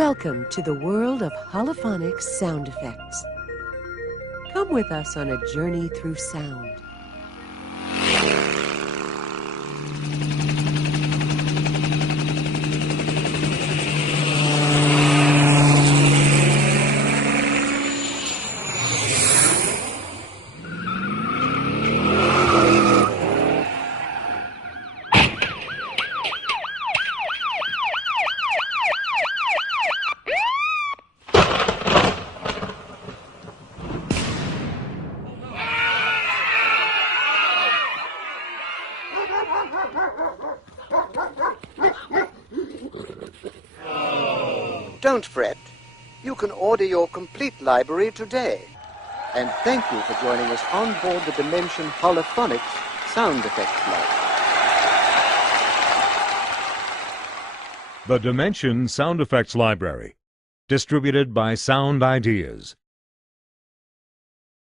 Welcome to the world of holophonic sound effects. Come with us on a journey through sound. Don't fret. You can order your complete library today. And thank you for joining us on board the Dimension Holophonics Sound Effects Lab. The Dimension Sound Effects Library, distributed by Sound Ideas.